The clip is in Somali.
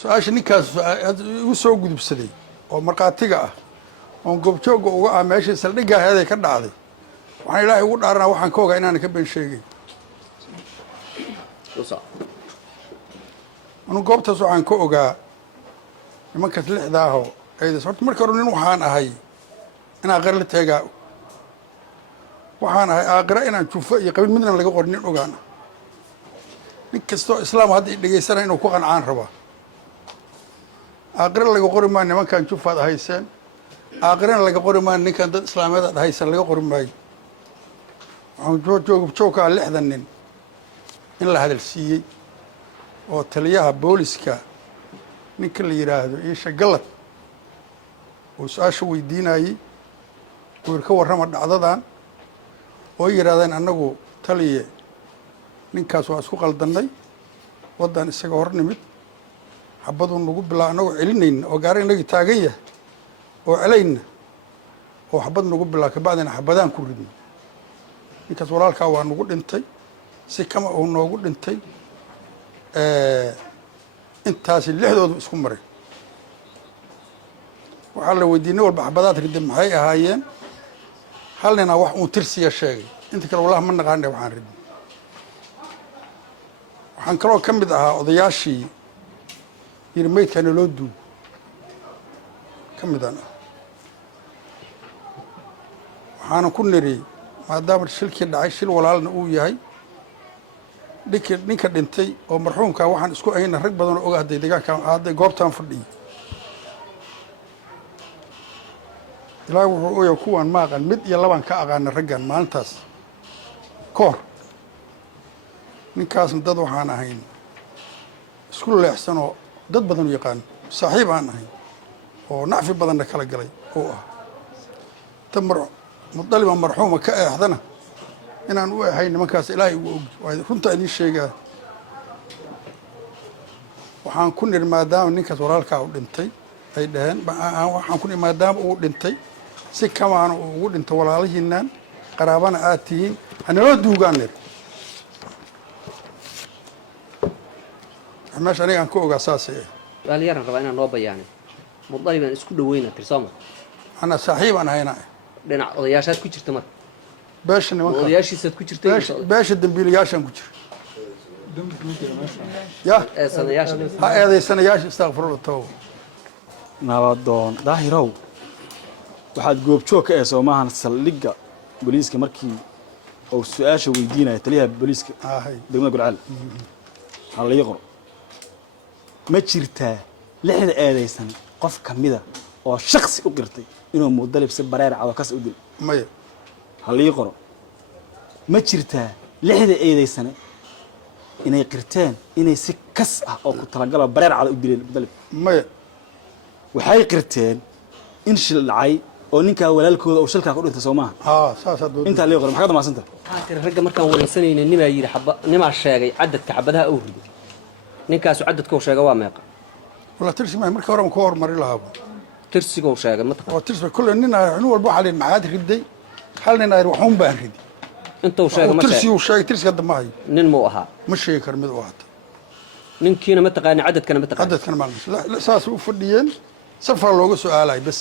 su-aasha ninkaas igu soo gudubsaday oo markhaatiga ah oon goobjooga uga ah meeshii saldhiggaa heeday ka dhacday waxaan ilaahay ugu dhaaranaa waxaan ka ogaa inaana ka been sheegayn anu goobtaas waxaan ka ogaa nimankaas lixda ahoo eedays horta marka hore nin waxaan ahay in aakhira la teegaa waxaan ahay aakhira inaan jufo iyo qabiil midna laga qorin nin ogaana nin kastoo islaam hadda dhegaysanaya inuu ku qancaan rabaa aakhira laga qori maayo nimankan jufaad hayseen aakhirana laga qori maayo ninkan dad islaameed aad haysan laga qori maayo waxaan joogkaa 60 nin in la hadalsiiyey oo taliyaha booliska ninka la yiraahdo Iisha Galad oo su-aasha weydiinayay oo ka warrama dhacdadan oo yiraahdeen annagu taliye ninkaas waa isku qaldanay wadan isaga hor nimid xabadu nagu bilaa annagu celinayna oo gaar inaga taagan yahay oo celayna oo xabad nagu bilaa ka bacdina xabadaan ku ridnay ninkaas walaalkaa waa nagu dhintay si kama uu noogu dhintay intaasi lixdoodu isku maray waxaa la weydiinay walba xabadaad riday maxay ahaayeen hal nina wax uu tirsiya sheegay inta kale wallahi ma naqaanay waxaan ridnay waxaan kaloo ka mid ahaa odayaashii yiri meydkana loo duub ka mid ah waxaana ku niri maadaama shilkii dhacay shil walaalna uu yahay ninka dhintay oo marxuumka waxaan isku ayna rag badan oo oga haday deegaanka hadday goobtaan fadhiyo ilaahay wuxuu ooyaa kuwan ma aqaan mid iyo labaan ka aqaana raggan maalintaas koor ninkaasna dad waxaan ahayn isku leexsanoo dad badan u yaqaan saaxiib aan ahayn oo nacfi badanna kala galay oo ah tamar mudalima marxuuma ka eexdana inaan u ahay nimankaas ilaahay ugu og waa runta idin sheegaa waxaan ku nir maadaama ninkaas walaalkaa u dhintay ay dhaheen waxaan ku nir maadaama uu dhintay si kamaana uu ugu dhinto walaalihiinaan qaraabana aad tihiin hanaloo duugaan nir meesha aniga aan ka ogaa saasay dhalinyaraan rabaa inaan noo bayaanay mudalibaan isku dhaweyna tirsooma ana saaxiib aan hayna dhinac odayaashaad ku jirta marka beesha nimanka odayaashiisaad ku jirtay beesha dambiilayaashaan ku jira ya sanayaasha ha eedaysanayaasha istaghfirullah taw nabadoon daahirow waxaad goobjoog ka soo maahan saldhigga booliiska markii oo su-aasha weydiinaya taliyaha booliiska degmada Gurceel hal la qoro ma jirtaa lixda eedaysan qof kamida oo shakhsi u qirtay inuu mudalib si bareer cad ka soo dil maya hal la qoro ma jirtaa lixda eedaysan inay qirteen inay si kas ah oo ku talagal bareer cad u dileen mudalib maya waxay qirteen in shil dhacay oo ninka walaalkooda oo shilka ku dhintay Soomaaliya saas aad inta la qoro maxaa damaasanta ragga markaan wareysanayna nimaa yiri nimaa sheegay cadadka xabadaha uu riday ninkaas cadadka uu sheegay waa meeqa wala tirsi ma marka hore ku hormari lahaa tirsiga uu sheegay mataqaan oo tirsi kullu nin walba waxa leen maxaad riday hal nin ay waxun baan riday inta uu sheegay ma tirsi uu sheegay tirsiga damaay nin muu ahaa ma sheegi kar mid waata ninkiina ma taqaan cadadkana ma taqaan cadadkana ma saas u fadhiyeen safar looga su'aalay bas